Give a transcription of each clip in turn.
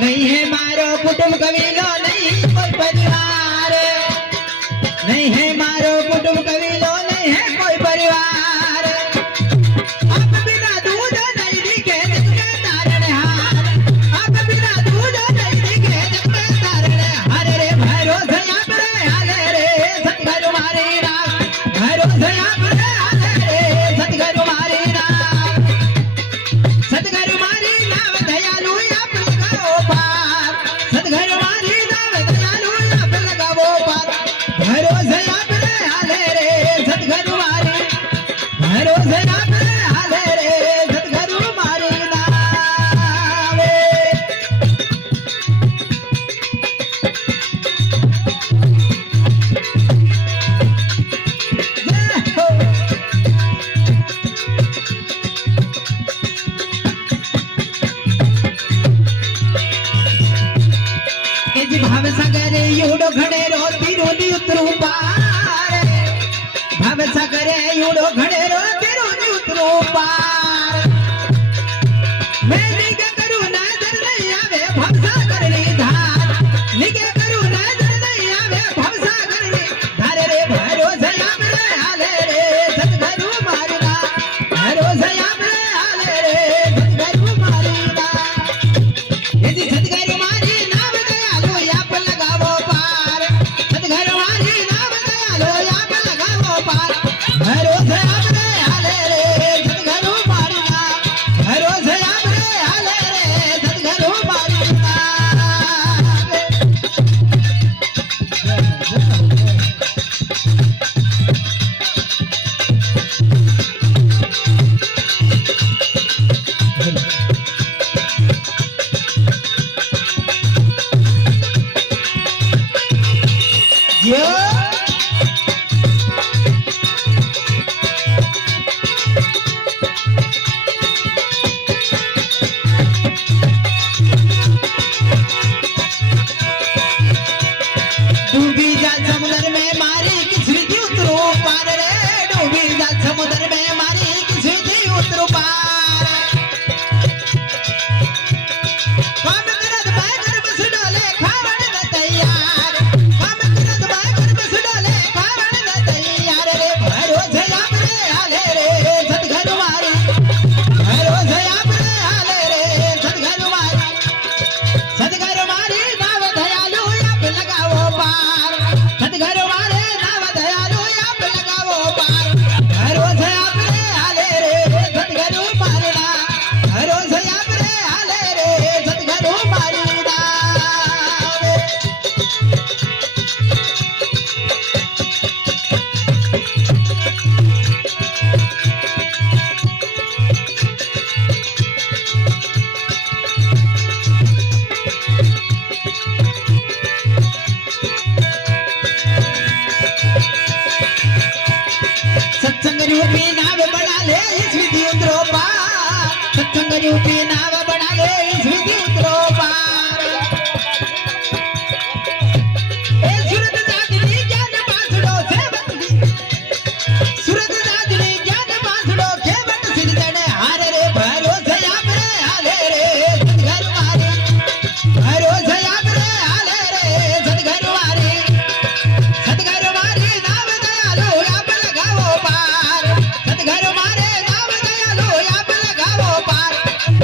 नहीं है मारो कुटुंब कबीलो नहीं कोई परिवार नहीं है मारो कुटुंब कबीलो नहीं है कोई परिवार अब बिना दूध नहीं दिखे जग के तारणहार अब बिना दूध नहीं दिखे जग के तारणहार रे भरोसे आप रे हाले रे सतगुरु मारी नाम भरोसे आप रे हाले रे सतगुरु मारी नाम सतगुरु मारी नाम दयालु आप लगाओ पार सतगुरु मारी नाम दयालु आप लगाओ पार भरोसे आप रे हाले रे सतगुरु मारी भरोसे आप रे हाले रे सतगुरु मारी नाम भाव सागर यूडो घड़े रोती रोती उतरू पार भाव सागर यूडो घड़े रोती रोती उतरू पार मैं निके करू नजर नहीं आवे भाव सागर नी धार निके करू नजर नहीं आवे भाव सागर नी धार रे भरोसे आप रे हाले रे सतगुरु मारना भरोसे आप रे हाले रे सतगुरु मारना यदि सतगुरु मारी नाम दयालु आप लगावो पार सतगुरु मारी नाम दयालु आप लगावो पार भरोसे आप रे हाले रे सतगुरु मारना भरोसे आप रे हाले रे सतगुरु मारना यो डूबी जा समुद्र में मारी किस विधि उतरो पार रे डूबी जा समुद्र में मारी किस विधि उतरो पार काम करत बैगर बस डोले खावण न तैयार काम करत बैगर बस डोले खावण न तैयार रे भरोसे आप रे हाले रे सतगुरु मारी भरोसे आप रे हाले रे सतगुरु मारी सतगुरु मारी नाम दयालु आप लगावो पार सतगुरु मारे नाम दयालु आप लगावो पार भरोसे आप रे हाले रे सतगुरु मारना भरोसे आप रे हाले रे सतगुरु मारना सत्संग रूपी नाव बना ले इस विधि उतरो पार सत्संग रूपी नाव बना ले इस विधि उतरो पार ए सूरत जागनी ज्ञान पासड़ो से बंदी सूरत जागनी ज्ञान पासड़ो के बंद सिर जड़े हारे रे भरोसे आप रे हाले रे सतगुरु मारी भरोसे आप रे हाले रे सतगुरु मारी सतगुरु मारी नाम दयालु आप लगावो पार सतगुरु मारे नाम दयालु आप लगावो पार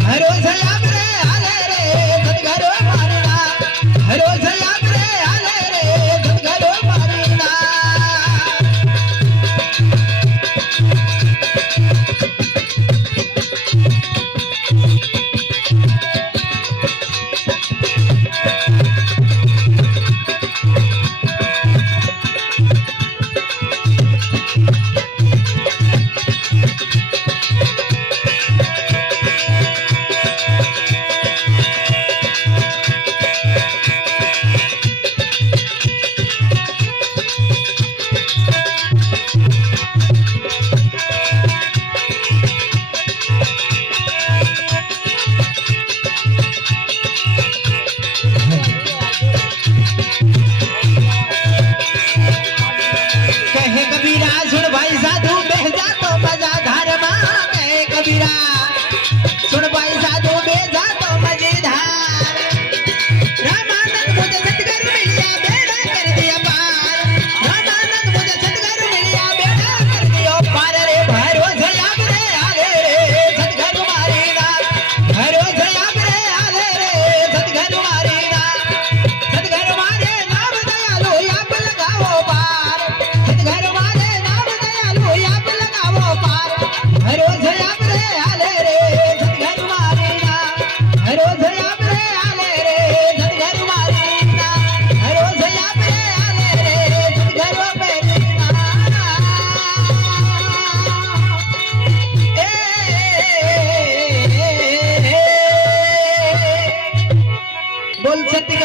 भरोसे आप रे हाले रे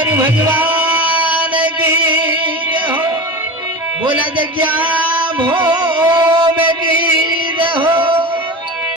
गुरु भगवान की जय हो। बोला जग्या भो में की जय हो।